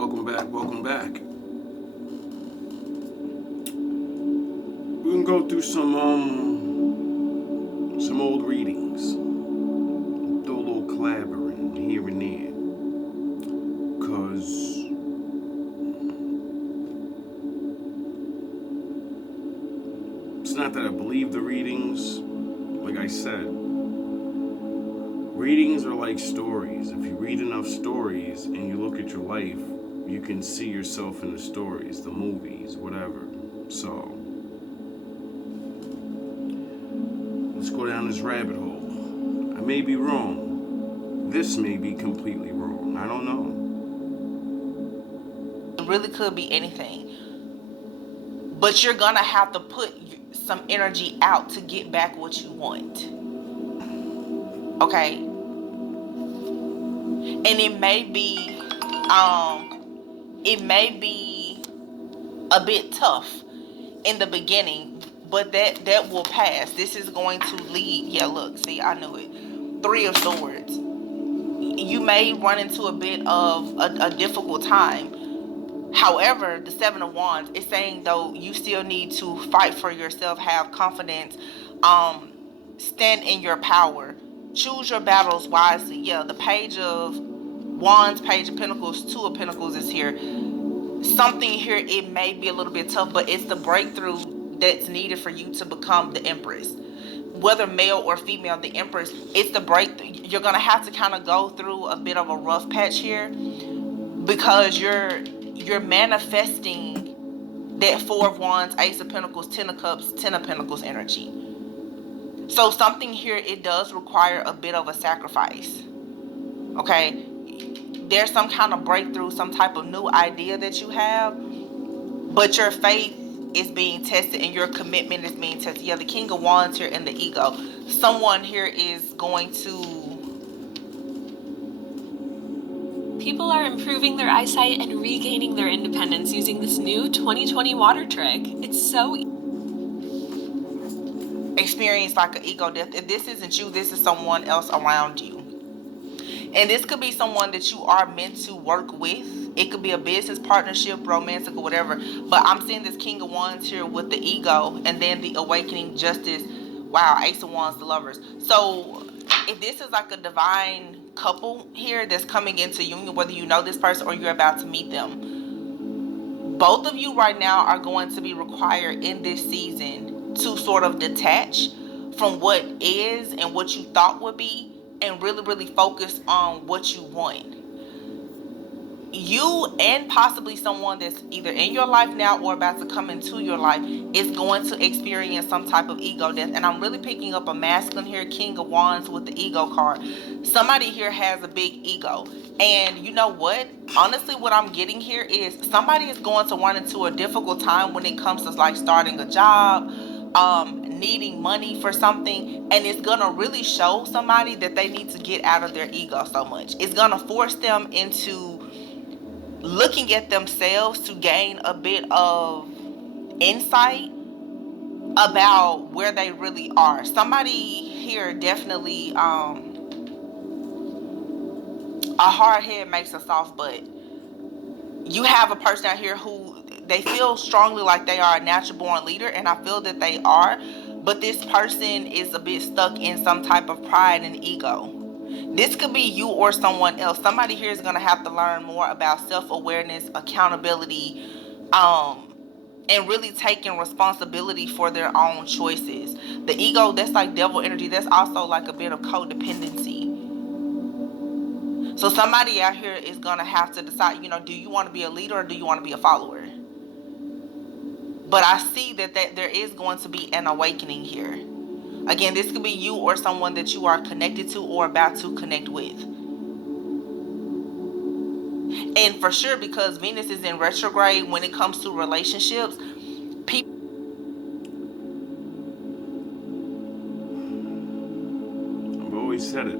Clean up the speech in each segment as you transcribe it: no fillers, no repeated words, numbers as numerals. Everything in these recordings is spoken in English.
welcome back. We can go through some old readings. Do a little collaborating here and there. Cause it's not that I believe the readings. Like I said, readings are like stories. If you read enough stories and you look at your life, you can see yourself in the stories, the movies, whatever. So, let's go down this rabbit hole. I may be wrong. This may be completely wrong. I don't know. It really could be anything. But you're gonna have to put some energy out to get back what you want. Okay? And it may be a bit tough in the beginning, but that will pass. This is going to lead. Yeah, look, see, I knew it. 3 of Swords. You may run into a bit of a difficult time. However, the 7 of Wands is saying, though, you still need to fight for yourself, have confidence, stand in your power, choose your battles wisely. Yeah, the Page of Wands, Page of Pentacles, 2 of Pentacles is here. Something here, it may be a little bit tough, but it's the breakthrough that's needed for you to become the Empress. Whether male or female, the Empress, it's the breakthrough. You're going to have to kind of go through a bit of a rough patch here because you're manifesting that 4 of Wands, Ace of Pentacles, 10 of Cups, 10 of Pentacles energy. So something here, it does require a bit of a sacrifice. Okay? There's some kind of breakthrough, some type of new idea that you have, but your faith is being tested and your commitment is being tested. Yeah, the King of Wands here and the ego. Someone here is going to... People are improving their eyesight and regaining their independence using this new 2020 water trick. It's so... experience like an ego death. If this isn't you, this is someone else around you. And this could be someone that you are meant to work with. It could be a business partnership, romantic, or whatever. But I'm seeing this King of Wands here with the ego and then the awakening, justice. Wow, Ace of Wands, the lovers. So if this is like a divine couple here that's coming into union, whether you know this person or you're about to meet them, both of you right now are going to be required in this season to sort of detach from what is and what you thought would be and really, really focus on what you want. You and possibly someone that's either in your life now or about to come into your life is going to experience some type of ego death. And I'm really picking up a masculine here, King of Wands with the ego card. Somebody here has a big ego. And you know what? Honestly, what I'm getting here is somebody is going to run into a difficult time when it comes to like starting a job, needing money for something, and it's gonna really show somebody that they need to get out of their ego so much. It's gonna force them into looking at themselves to gain a bit of insight about where they really are. Somebody here definitely a hard head makes a soft butt. You have a person out here who they feel strongly like they are a natural born leader, and I feel that they are, but this person is a bit stuck in some type of pride and ego. This could be you or someone else. Somebody here is going to have to learn more about self-awareness, accountability, and really taking responsibility for their own choices. The ego, that's like devil energy. That's also like a bit of codependency. So somebody out here is going to have to decide, do you want to be a leader or do you want to be a follower? But I see that there is going to be an awakening here. Again, this could be you or someone that you are connected to or about to connect with. And for sure, because Venus is in retrograde when it comes to relationships, people... I've always said it.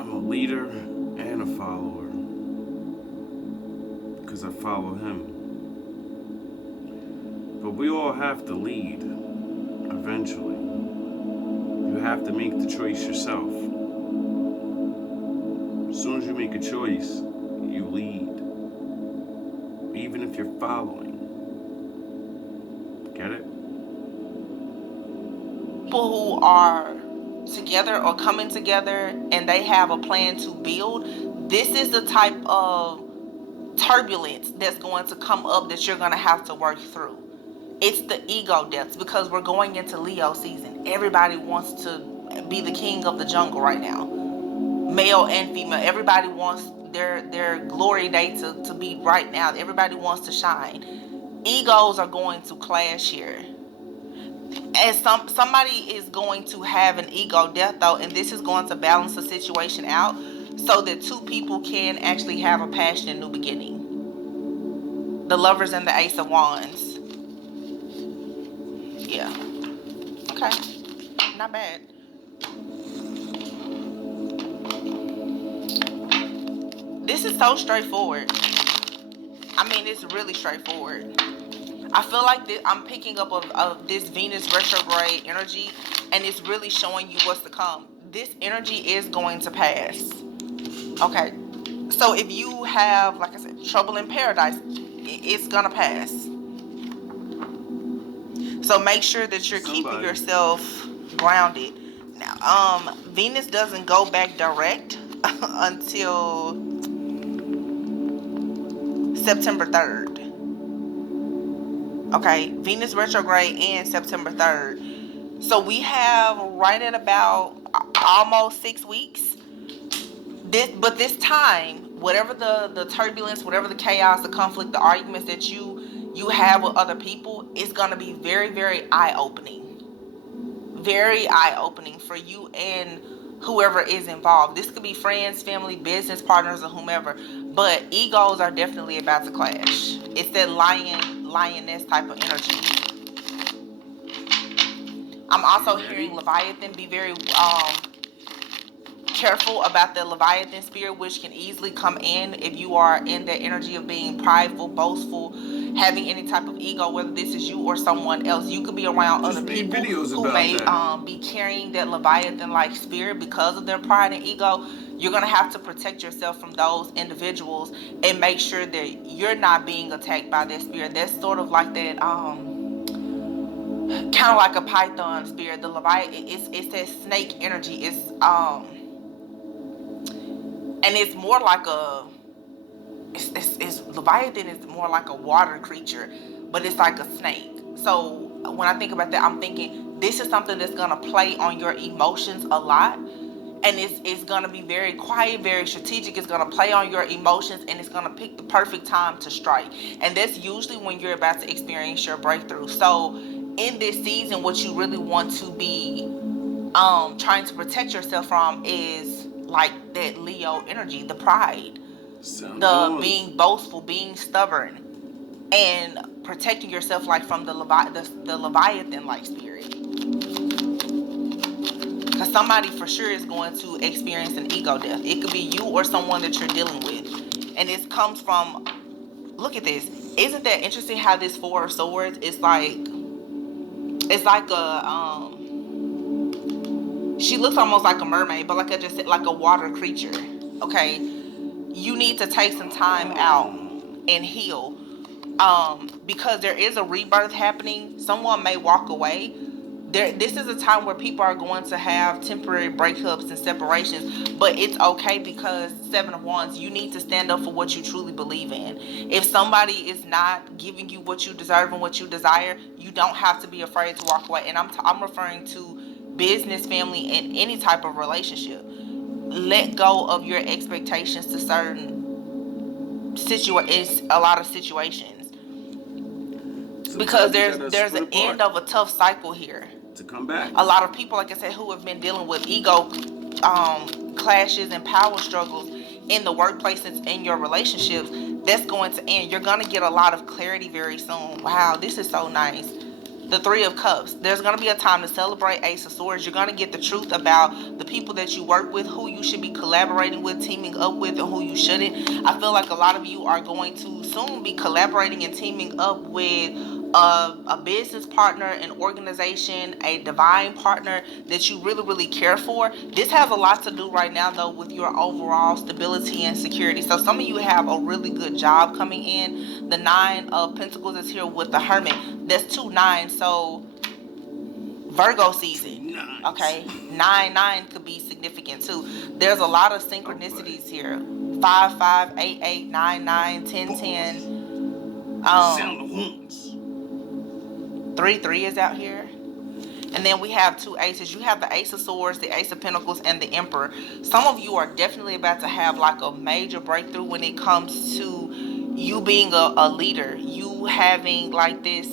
I'm a leader and a follower. Because I follow him. But we all have to lead eventually. You have to make the choice yourself. As soon as you make a choice, you lead. Even if you're following. Get it? People who are together or coming together and they have a plan to build, this is the type of turbulence that's going to come up that you're going to have to work through. It's the ego deaths, because we're going into Leo season. Everybody wants to be the king of the jungle right now, male and female. Everybody wants their glory day to be right now. Everybody wants to shine. Egos are going to clash here, and somebody is going to have an ego death though, and this is going to balance the situation out so that two people can actually have a passionate new beginning. The Lovers and the Ace of Wands. Yeah. Okay. Not bad. This is so straightforward. I mean, it's really straightforward. I feel like I'm picking up of this Venus retrograde energy, and it's really showing you what's to come. This energy is going to pass. Okay. So if you have, like I said, trouble in paradise, it's going to pass. So make sure that you're keeping yourself grounded. Now, Venus doesn't go back direct until September 3rd. Okay, Venus retrograde ends September 3rd. So we have right at about almost 6 weeks. But this time, whatever the turbulence, whatever the chaos, the conflict, the arguments that you have with other people, is going to be very, very eye-opening. Very eye-opening for you and whoever is involved. This could be friends, family, business partners, or whomever. But egos are definitely about to clash. It's that lioness type of energy. I'm also hearing Leviathan. Be very careful about the Leviathan spirit, which can easily come in if you are in that energy of being prideful, boastful, having any type of ego, whether this is you or someone else. You could be around other people who may be carrying that Leviathan-like spirit because of their pride and ego. You're going to have to protect yourself from those individuals and make sure that you're not being attacked by that spirit. That's sort of like that, kind of like a python spirit. The Leviathan, it's that snake energy. It's and it's more like it's Leviathan is more like a water creature, but it's like a snake. So when I think about that, I'm thinking this is something that's gonna play on your emotions a lot, and it's gonna be very quiet, very strategic. It's gonna play on your emotions, and it's gonna pick the perfect time to strike. And that's usually when you're about to experience your breakthrough. So in this season, what you really want to be trying to protect yourself from is like that Leo energy, the pride, being boastful, being stubborn, and protecting yourself like from the Leviathan like spirit. Because somebody for sure is going to experience an ego death. It could be you or someone that you're dealing with, and it comes from. Look at this. Isn't that interesting? How this Four of Swords is like. It's like a she looks almost like a mermaid, but like I just said, like a water creature. Okay, you need to take some time out and heal, because there is a rebirth happening. Someone may walk away. This is a time where people are going to have temporary breakups and separations, but it's okay, because Seven of Wands, you need to stand up for what you truly believe in. If somebody is not giving you what you deserve and what you desire, you don't have to be afraid to walk away. And I'm referring to business, family, and any type of relationship. Let go of your expectations to certain a lot of situations, because there's an end of a tough cycle here to come back. A lot of people, like I said, who have been dealing with ego clashes and power struggles in the workplace and in your relationships, that's going to end. You're going to get a lot of clarity very soon. Wow, this is so nice. The Three of Cups. There's going to be a time to celebrate. Ace of Swords. You're going to get the truth about the people that you work with, who you should be collaborating with, teaming up with, and who you shouldn't. I feel like a lot of you are going to soon be collaborating and teaming up with a business partner, an organization, a divine partner that you really, really care for. This has a lot to do right now, though, with your overall stability and security. So some of you have a really good job coming in. The Nine of Pentacles is here with the Hermit. That's 2 9. So Virgo season. Okay, 9 could be significant too. There's a lot of synchronicities here. 5 5 8 8 9 9 10 10. Sound the horns. 3 3 is out here. And then we have 2 aces. You have the Ace of Swords, the Ace of Pentacles, and the Emperor. Some of you are definitely about to have like a major breakthrough when it comes to you being a leader. You having like this,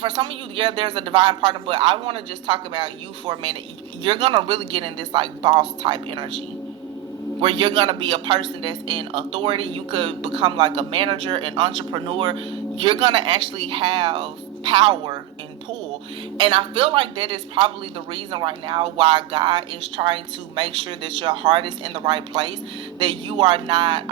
for some of you, yeah, there's a divine partner, but I want to just talk about you for a minute. You're going to really get in this like boss type energy, where you're going to be a person that's in authority. You could become like a manager, an entrepreneur. You're going to actually have power and pull. And I feel like that is probably the reason right now why God is trying to make sure that your heart is in the right place, that you are not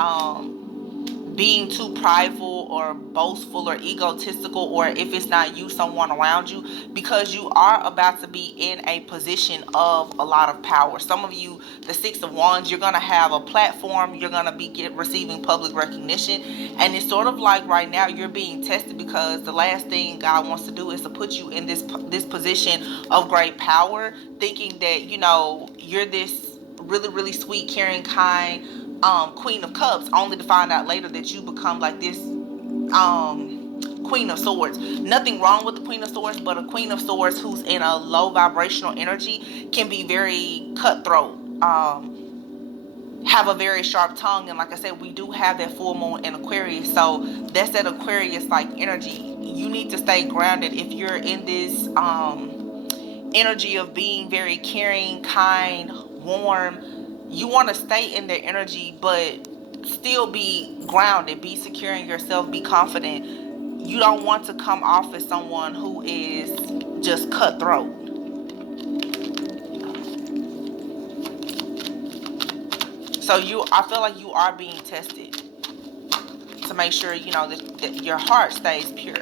being too prideful or boastful or egotistical, or if it's not you, someone around you, because you are about to be in a position of a lot of power. Some of you, the 6 of Wands, you're going to have a platform, you're going to be receiving public recognition, and it's sort of like right now you're being tested, because the last thing God wants to do is to put you in this position of great power, thinking that, you know, you're this really, really sweet, caring, kind Queen of Cups, only to find out later that you become like this Queen of Swords. Nothing wrong with the Queen of Swords, but a Queen of Swords who's in a low vibrational energy can be very cutthroat, have a very sharp tongue, and like I said, we do have that full moon in Aquarius, so that's that Aquarius like energy. You need to stay grounded if you're in this energy of being very caring, kind, warm. You want to stay in their energy, but still be grounded, be secure in yourself, be confident. You don't want to come off as someone who is just cutthroat. So I feel like you are being tested to make sure, you know, that your heart stays pure.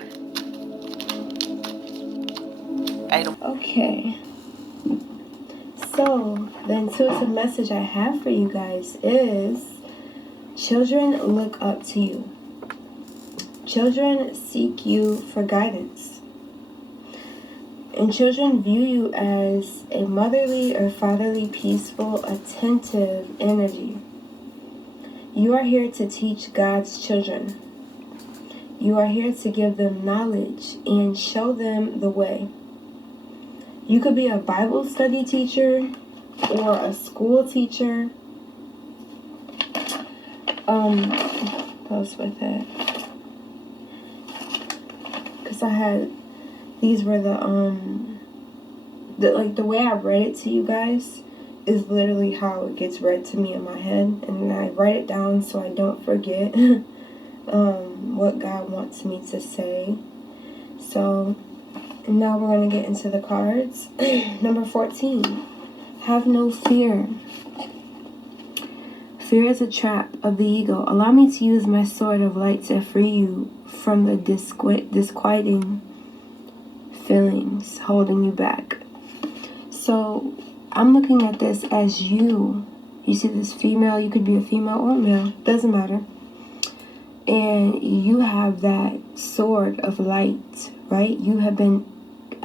Okay. So, the intuitive message I have for you guys is, children look up to you. Children seek you for guidance. And children view you as a motherly or fatherly, peaceful, attentive energy. You are here to teach God's children. You are here to give them knowledge and show them the way. You could be a Bible study teacher or a school teacher. Close with it. Because these were the way I read it to you guys is literally how it gets read to me in my head. And I write it down so I don't forget what God wants me to say. So, and now we're going to get into the cards. Number 14. Have no fear. Fear is a trap of the ego. Allow me to use my sword of light to free you from the disquieting feelings holding you back. So, I'm looking at this as you. You see this female, you could be a female or a male, doesn't matter. And you have that sword of light, right? You have been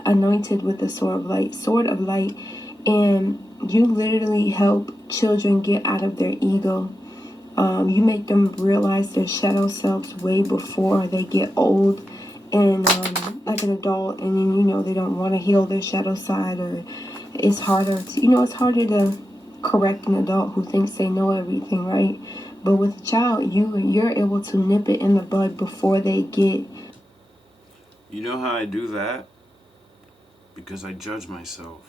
anointed with the sword of light, and you literally help children get out of their ego. You make them realize their shadow selves way before they get old and like an adult, and then, you know, they don't want to heal their shadow side, or it's harder to correct an adult who thinks they know everything, right? But with a child, you're able to nip it in the bud before they get. You know how I do that? Because I judge myself.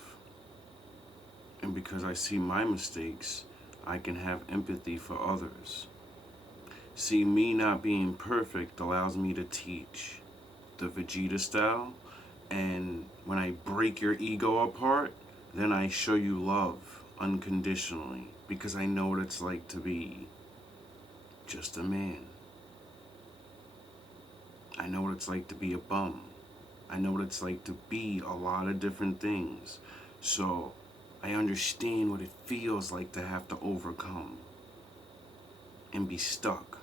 And because I see my mistakes, I can have empathy for others. See, me not being perfect allows me to teach the Vegeta style. And when I break your ego apart, then I show you love unconditionally. Because I know what it's like to be just a man. I know what it's like to be a bum. I know what it's like to be a lot of different things. So I understand what it feels like to have to overcome and be stuck.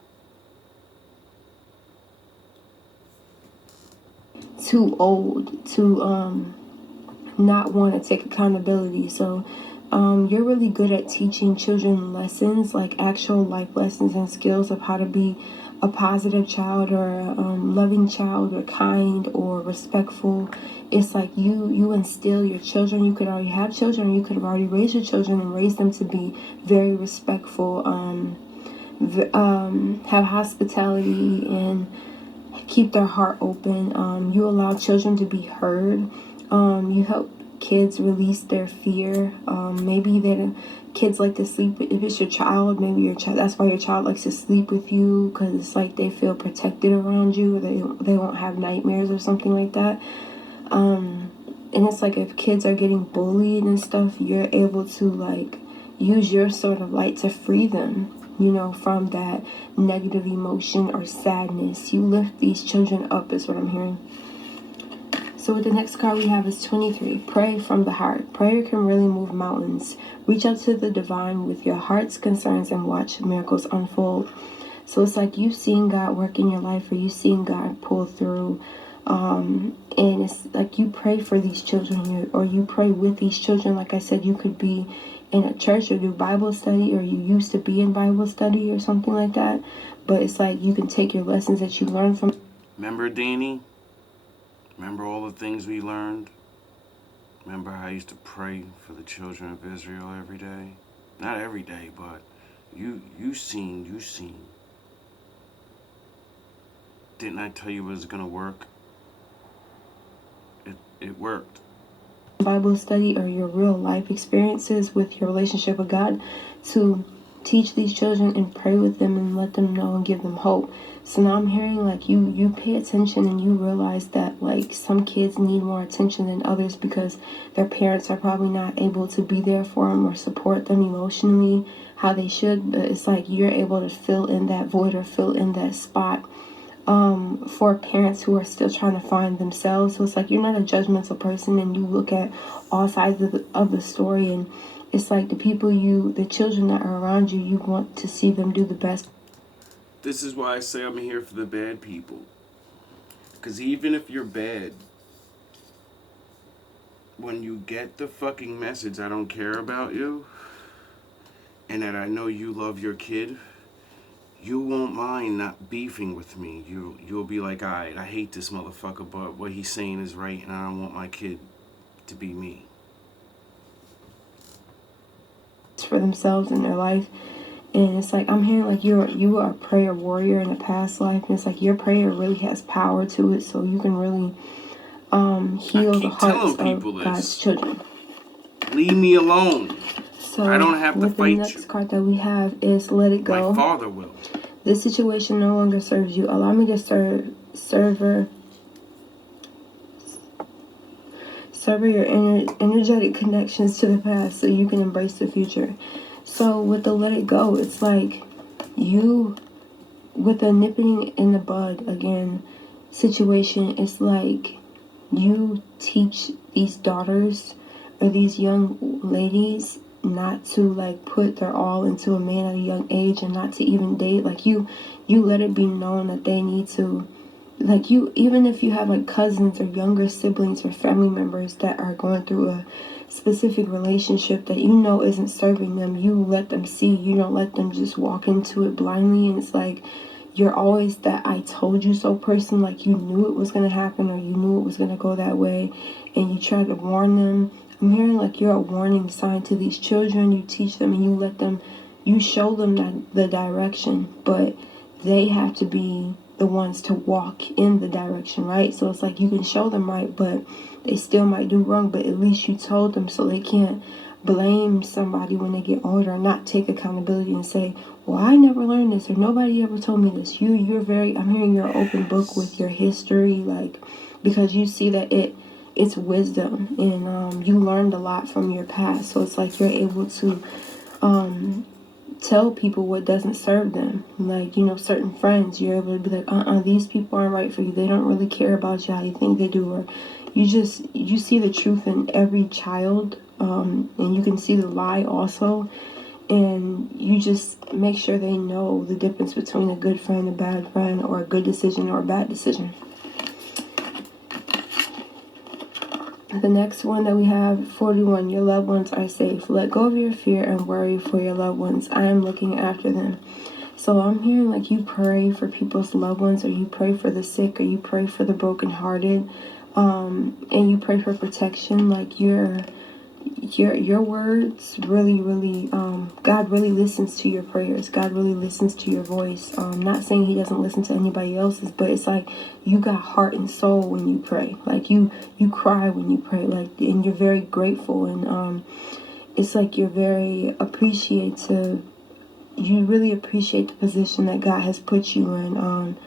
Too old to not want to take accountability. So you're really good at teaching children lessons, like actual life lessons and skills of how to be a positive child or a loving child or kind or respectful. It's like you instill your children. You could already have children, or you could have already raised your children and raised them to be very respectful, have hospitality and keep their heart open. You allow children to be heard. You help kids release their fear. Maybe kids like to sleep. If it's your child, maybe your child. That's why your child likes to sleep with you, because it's like they feel protected around you. Or they won't have nightmares or something like that. And it's like if kids are getting bullied and stuff, you're able to like use your sort of light to free them, from that negative emotion or sadness. You lift these children up is what I'm hearing. So with the next card we have is 23. Pray from the heart. Prayer can really move mountains. Reach out to the divine with your heart's concerns and watch miracles unfold. So it's like you've seen God work in your life, or you've seen God pull through. And it's like you pray for these children, or you pray with these children. Like I said, you could be in a church or do Bible study, or you used to be in Bible study or something like that. But it's like you can take your lessons that you learned from. Remember, Danny? Remember all the things we learned? Remember how I used to pray for the children of Israel every day? Not every day, but you seen. Didn't I tell you it was gonna work? It worked. Bible study or your real life experiences with your relationship with God to teach these children and pray with them and let them know and give them hope. So now I'm hearing like you pay attention and you realize that like some kids need more attention than others because their parents are probably not able to be there for them or support them emotionally how they should. But it's like you're able to fill in that void or fill in that spot for parents who are still trying to find themselves. So it's like you're not a judgmental person and you look at all sides of the story, and it's like the children that are around you, you want to see them do the best. This is why I say I'm here for the bad people. Because even if you're bad, when you get the fucking message I don't care about you, and that I know you love your kid, you won't mind not beefing with me. You'll be like, alright, I hate this motherfucker, but what he's saying is right, and I don't want my kid to be me. For themselves in their life. And it's like I'm hearing like you are a prayer warrior in a past life, and it's like your prayer really has power to it, so you can really heal the hearts of God's children. Leave me alone. So I don't have to fight you. The next card that we have is Let It Go. My father will. This situation no longer serves you. Allow me to sever your energetic connections to the past so you can embrace the future. So with the Let It Go, it's like you, with the nipping in the bud again situation, it's like you teach these daughters or these young ladies not to like put their all into a man at a young age and not to even date. Like you let it be known that they need to, like you, even if you have like cousins or younger siblings or family members that are going through a specific relationship that you know isn't serving them, you let them see. You don't let them just walk into it blindly. And it's like you're always that I told you so person. Like you knew it was going to happen, or you knew it was going to go that way, and you try to warn them. I'm hearing like you're a warning sign to these children. You teach them and you let them, you show them the direction, but they have to be the ones to walk in the direction, right? So it's like you can show them right, but they still might do wrong, but at least you told them, so they can't blame somebody when they get older and not take accountability and say, well, I never learned this, or nobody ever told me this. I'm hearing you're an open book with your history, like, because you see that it's wisdom, and you learned a lot from your past. So it's like you're able to tell people what doesn't serve them. Like, you know, certain friends, you're able to be like, these people aren't right for you. They don't really care about you how you think they do. Or you see the truth in every child, and you can see the lie also. And you just make sure they know the difference between a good friend, a bad friend, or a good decision or a bad decision. The next one that we have, 41, your loved ones are safe. Let go of your fear and worry for your loved ones. I am looking after them. So I'm hearing like you pray for people's loved ones, or you pray for the sick, or you pray for the brokenhearted, and you pray for protection. Like your words really, God really listens to your prayers. God really listens to your voice. Not saying he doesn't listen to anybody else's, but it's like you got heart and soul when you pray. Like you cry when you pray, like, and you're very grateful, and it's like you're very appreciative. You really appreciate the position that God has put you in.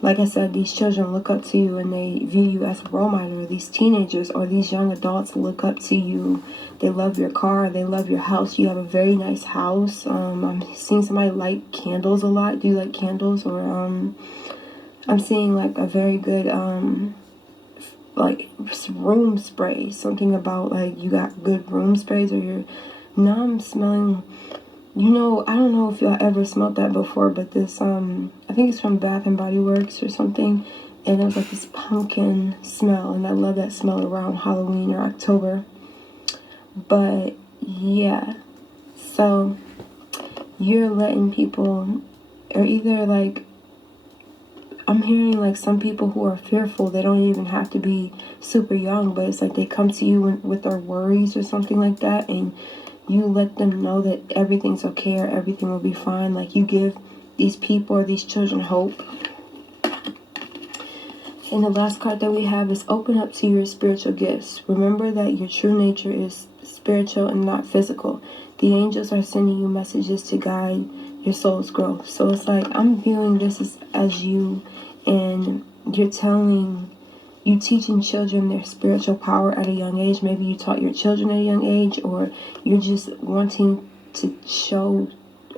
Like I said, these children look up to you and they view you as a role model. These teenagers or these young adults look up to you. They love your car. They love your house. You have a very nice house. I'm seeing somebody light candles a lot. Do you like candles? Or I'm seeing like a very good like room spray. Something about like you got good room sprays, or I'm smelling. You know, I don't know if y'all ever smelled that before, but this, I think it's from Bath and Body Works or something, and it was like this pumpkin smell, and I love that smell around Halloween or October. But yeah, so you're letting people, or either like, I'm hearing like some people who are fearful, they don't even have to be super young, but it's like they come to you with their worries or something like that, and you let them know that everything's okay or everything will be fine. Like you give these people or these children hope. And the last card that we have is open up to your spiritual gifts. Remember that your true nature is spiritual and not physical. The angels are sending you messages to guide your soul's growth. So it's like I'm viewing this as you, and you teaching children their spiritual power at a young age. Maybe you taught your children at a young age, or you're just wanting to show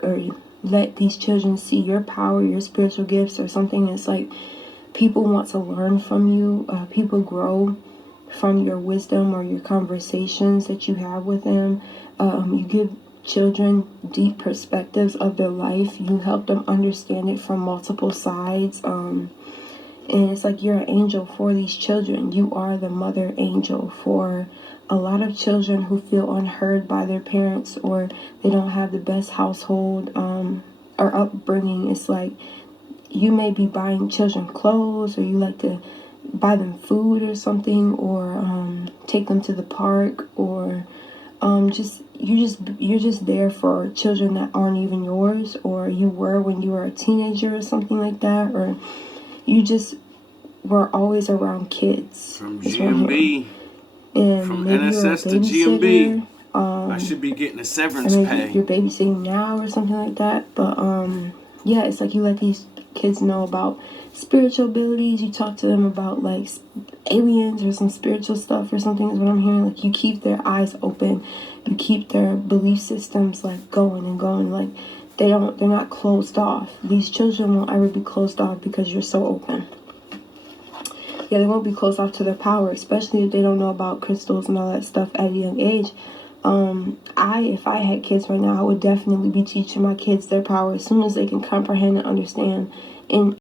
or let these children see your power, your spiritual gifts, or something. It's like people want to learn from you. People grow from your wisdom or your conversations that you have with them. You give children deep perspectives of their life. You help them understand it from multiple sides. And it's like you're an angel for these children. You are the mother angel for a lot of children who feel unheard by their parents, or they don't have the best household or upbringing. It's like you may be buying children clothes, or you like to buy them food or something, or take them to the park, or you're just there for children that aren't even yours, or you were when you were a teenager or something like that, or you just were always around kids. From GMB, and from maybe NSS to GMB, I should be getting a severance pay. You're babysitting now or something like that. But yeah, it's like you let these kids know about spiritual abilities. You talk to them about like aliens or some spiritual stuff or something is what I'm hearing. Like you keep their eyes open. You keep their belief systems like going and going. Like they're not closed off. These children won't ever be closed off because you're so open. Yeah, they won't be closed off to their power, especially if they don't know about crystals and all that stuff at a young age. If I had kids right now, I would definitely be teaching my kids their power as soon as they can comprehend and understand. And